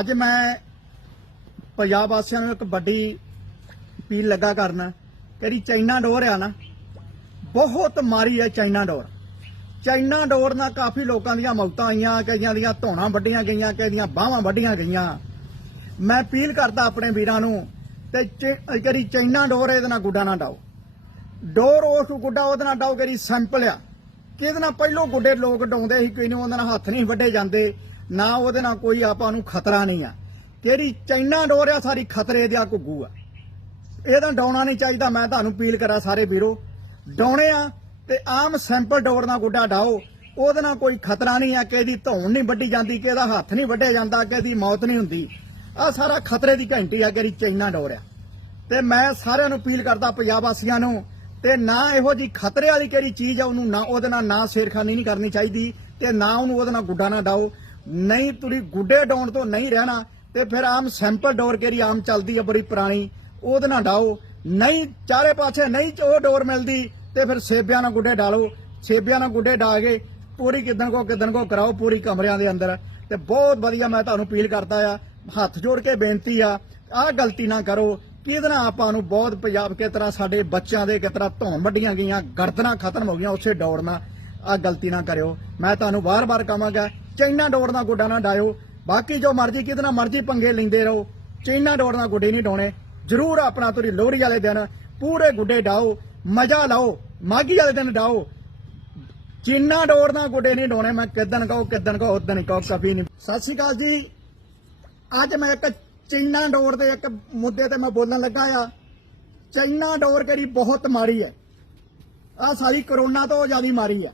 ਅੱਜ ਮੈਂ ਪੰਜਾਬ ਵਾਸੀਆਂ ਨੂੰ ਇੱਕ ਵੱਡੀ ਅਪੀਲ ਲੱਗਾ ਕਰਨਾ ਤੇਰੀ ਚਾਈਨਾ ਡੋਰ ਆ ਨਾ, ਬਹੁਤ ਮਾਰੀ ਹੈ ਚਾਈਨਾ ਡੋਰ। ਚਾਈਨਾ ਡੋਰ ਨਾਲ ਕਾਫੀ ਲੋਕਾਂ ਦੀਆਂ ਮੌਤਾਂ ਆਈਆਂ, ਕਈਆਂ ਦੀਆਂ ਧੌਣਾਂ ਵੱਡੀਆਂ ਗਈਆਂ, ਕਈਆਂ ਦੀਆਂ ਬਾਹਾਂ ਵੱਡੀਆਂ ਗਈਆਂ। ਮੈਂ ਅਪੀਲ ਕਰਦਾ ਆਪਣੇ ਵੀਰਾਂ ਨੂੰ ਤੇ ਚ- ਜਿਹੜੀ ਚਾਈਨਾ ਡੋਰ ਇਹਦੇ ਨਾਲ ਗੁੱਡਾ ਨਾ ਡਾਓ। ਡੋਰ ਉਸ ਗੁੱਡਾ, ਉਹਦੇ ਨਾਲ ਡਾਓ ਜਿਹੜੀ ਸੈਂਪਲ ਆ। ਕਿਹਦੇ ਨਾਲ? ਪਹਿਲੋਂ ਗੁੱਡੇ ਲੋਕ ਡਾਉਂਦੇ ਸੀ, ਕੋਈ ਨੂੰ, ਉਹਦੇ ਨਾਲ ਹੱਥ ਨਹੀਂ ਵੱਡੇ ਜਾਂਦੇ। ਨਾ ਉਹਦੇ ਨਾਲ ਕੋਈ ਆਪਾਂ ਨੂੰ ਖਤਰਾ ਨਹੀਂ ਆ। ਕਿਹੜੀ ਚਾਈਨਾ ਡੋਰ ਆ, ਸਾਰੀ ਖਤਰੇ ਦਾ ਘੁੱਗੂ ਆ। ਇਹਦਾ ਡਾਉਣਾ ਨਹੀਂ ਚਾਹੀਦਾ, ਮੈਂ ਤੁਹਾਨੂੰ ਅਪੀਲ ਕਰਾਂ ਸਾਰੇ ਵੀਰੋ। ਡਾਉਣੇ ਆ ਤੇ ਆਮ ਸਿੰਪਲ ਡੋਰ ਨਾਲ ਗੁੱਡਾ ਡਾਓ। ਉਹਦੇ ਨਾਲ ਕੋਈ ਖਤਰਾ ਨਹੀਂ ਆ ਕਿ ਇਹਦੀ ਧੌਣ ਨਹੀਂ ਵੱਢੀ ਜਾਂਦੀ ਕਿ ਇਹਦਾ ਹੱਥ ਨਹੀਂ ਵੱਢਿਆ ਜਾਂਦਾ ਕਿ ਇਹਦੀ ਮੌਤ ਨਹੀਂ ਹੁੰਦੀ। ਆ ਸਾਰਾ ਖਤਰੇ ਦੀ ਘੰਟੀ ਆ ਜਿਹੜੀ ਚਾਈਨਾ ਡੋਰ ਆ। ਤੇ ਮੈਂ ਸਾਰਿਆਂ ਨੂੰ ਅਪੀਲ ਕਰਦਾ ਪੰਜਾਬ ਵਾਸੀਆਂ ਨੂੰ, ਤੇ ਨਾ ਇਹੋ ਜੀ ਖਤਰੇ ਵਾਲੀ ਕਿਹੜੀ ਚੀਜ਼ ਆ, ਉਹਨੂੰ ਨਾ ਉਹਦੇ ਨਾਲ ਨਾ ਸੇਰਖਾਨੀ ਨਹੀਂ ਕਰਨੀ ਚਾਹੀਦੀ, ਤੇ ਨਾ ਉਹਨੂੰ ਉਹਦੇ ਨਾਲ ਗੁੱਡਾ ਨਾ ਡਾਓ। ਨਹੀਂ, ਤੁਸੀਂ ਗੁੱਡੇ ਡਾਉਣ ਤੋਂ ਨਹੀਂ ਰਹਿਣਾ, ਤੇ ਫਿਰ ਆਮ ਸਿੰਪਲ ਡੋਰ ਕਿਹੜੀ ਆਮ ਚੱਲਦੀ ਆ ਬੜੀ ਪੁਰਾਣੀ, ਉਹਦੇ ਨਾਲ ਡਾਓ। ਨਹੀਂ, ਚਾਰੇ ਪਾਸੇ ਨਹੀਂ ਉਹ ਡੋਰ ਮਿਲਦੀ, ਤੇ ਫਿਰ ਸੇਬਿਆਂ ਨਾਲ ਗੁੱਡੇ ਡਾਲੋ। ਸੇਬਿਆਂ ਨਾਲ ਗੁੱਡੇ ਡਾ ਕੇ ਪੂਰੀ ਕਿਦਨ ਕੋ ਕਿਦਨ ਕੋ ਕਰਾਓ, ਪੂਰੀ ਕਮਰਿਆਂ ਦੇ ਅੰਦਰ। ਤੇ ਬਹੁਤ ਵਧੀਆ ਮੈਂ ਤੁਹਾਨੂੰ ਅਪੀਲ ਕਰਦਾ ਆ, ਹੱਥ ਜੋੜ ਕੇ ਬੇਨਤੀ ਆ, ਆਹ ਗਲਤੀ ਨਾ ਕਰੋ। ਕਿਹਦੇ ਨਾਲ ਆਪਾਂ ਨੂੰ ਬਹੁਤ ਪੰਜਾਬ ਕੇ ਤਰ੍ਹਾਂ ਸਾਡੇ ਬੱਚਿਆਂ ਦੇ ਕਿਸ ਤਰ੍ਹਾਂ ਧੌਣ ਵੱਡੀਆਂ ਗਈਆਂ, ਗਰਦਨਾਂ ਖਤਮ ਹੋ ਗਈਆਂ ਉਸੇ ਦੌੜ ਨਾਲ ਆਹ ਗਲਤੀ ਨਾ ਕਰਿਓ। ਮੈਂ ਤੁਹਾਨੂੰ ਵਾਰ-ਵਾਰ ਕਹਾਂਗਾ ਚਾਈਨਾ ਡੋਰ ਦਾ ਗੋਡਾ ਨਾ ਡਾਇਓ। ਬਾਕੀ ਜੋ ਮਰਜ਼ੀ ਕਿਤੇ ਨਾ ਮਰਜ਼ੀ ਪੰਗੇ ਲੈਂਦੇ ਰਹੋ। ਚਾਈਨਾ ਡੋਰ ਨਾਲ ਗੁੱਡੇ ਨਹੀਂ ਡਾਉਣੇ। ਜ਼ਰੂਰ ਆਪਣਾ ਤੁਸੀਂ ਲੋਹੜੀ ਵਾਲੇ ਦਿਨ ਪੂਰੇ ਗੁੱਡੇ ਡਾਓ, ਮਜ਼ਾ ਲਾਓ ਮਾਗੀ ਵਾਲੇ ਦਿਨ ਡਾਓ। ਚੀਨਾ ਡੋਰ ਨਾਲ ਗੁੱਡੇ ਨਹੀਂ ਡਾਉਣੇ, ਮੈਂ ਕਿਦਨ ਕਹੋ ਕਿਦਨ ਕਹੋ ਉਦਨ ਕਹੋ ਕभी ਨਹੀਂ। ਸਤਿ ਸ਼੍ਰੀ ਅਕਾਲ ਜੀ। ਅੱਜ ਮੈਂ ਇੱਕ ਚੀਨਾ ਡੋਰ ਦੇ ਇੱਕ ਮੁੱਦੇ ਤੇ ਮੈਂ ਬੋਲਣ ਲੱਗਾ ਆ। ਚਾਈਨਾ ਡੋਰ ਕਿਹੜੀ ਬਹੁਤ ਮਾੜੀ ਹੈ। ਆ ਸਾਰੀ ਕਰੋਨਾ ਤੋਂ ਜ਼ਿਆਦਾ ਮਾਰੀ ਆ।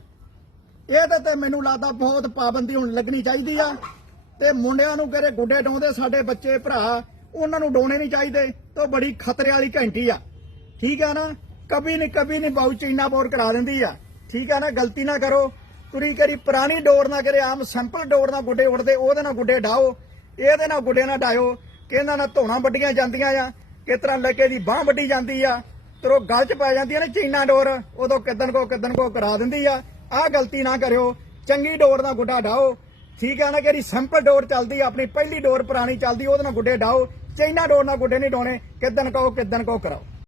ਇਹਦੇ ਤੇ ਮੈਨੂੰ ਲੱਗਦਾ ਬਹੁਤ ਪਾਬੰਦੀ ਹੁਣ ਲੱਗਣੀ ਚਾਹੀਦੀ ਆ। ਤੇ ਮੁੰਡਿਆਂ ਨੂੰ ਕਿਹੜੇ ਗੁੱਡੇ ਡਾਉਂਦੇ ਸਾਡੇ ਬੱਚੇ ਭਰਾ, ਉਹਨਾਂ ਨੂੰ ਡਾਉਣੇ ਨਹੀਂ ਚਾਹੀਦੇ, ਤਾਂ ਬੜੀ ਖਤਰੇ ਵਾਲੀ ਘੰਟੀ ਆ। ਠੀਕ ਆ ਨਾ? ਕभी ਨਹੀਂ ਕभी ਨਹੀਂ ਬਾਉ ਚੀਨਾ ਬੋਰ ਕਰਾ ਦਿੰਦੀ ਆ। ਠੀਕ ਆ ਨਾ? ਗਲਤੀ ਨਾ ਕਰੋ। ਤੁਸੀਂ ਕਿਹੜੀ ਪੁਰਾਣੀ ਡੋਰ ਨਾ ਕਰੇ ਆਮ ਸਿੰਪਲ ਡੋਰ ਨਾਲ ਗੁੱਡੇ ਉੜਦੇ ਉਹਦੇ ਨਾਲ ਗੁੱਡੇ ਡਾਓ। ਇਹਦੇ ਨਾਲ ਗੁੱਡੇ ਨਾ ਡਾਇਓ ਕਿਹਨਾਂ ਨਾਲ ਧੌਣਾ ਵੱਡੀਆਂ ਜਾਂਦੀਆਂ ਆ, ਕਿਸ ਤਰ੍ਹਾਂ ਲੱਕੇ ਦੀ ਬਾਹ ਵੱਡੀ ਜਾਂਦੀ ਆ। ਤਰੋ ਗਲ ਚ ਪੈ ਜਾਂਦੀਆਂ ਨੇ ਚੀਨਾ ਡੋਰ, ਉਦੋਂ ਕਿਦਨ ਕੋ ਕਿਦਨ ਕੋ ਕਰਾ ਦਿੰਦੀ ਆ। ਆਹ ਗਲਤੀ ਨਾ ਕਰਿਓ, ਚੰਗੀ ਡੋਰ ਨਾਲ ਗੁੱਡਾ ਡਾਓ। ਠੀਕ ਹੈ ਨਾ ਕਿਹੜੀ ਸਿੰਪਲ ਡੋਰ ਚੱਲਦੀ ਆਪਣੀ ਪਹਿਲੀ ਡੋਰ ਪੁਰਾਣੀ ਚੱਲਦੀ, ਉਹਦੇ ਨਾਲ ਗੁੱਡੇ ਡਾਓ। ਚਾਈਨਾ ਡੋਰ ਨਾਲ ਗੁੱਡੇ ਨਹੀਂ ਡਾਉਣੇ ਕਿਦਨ ਕਹੋ ਕਿਦਨ ਕਹੋ ਕਰਾਓ।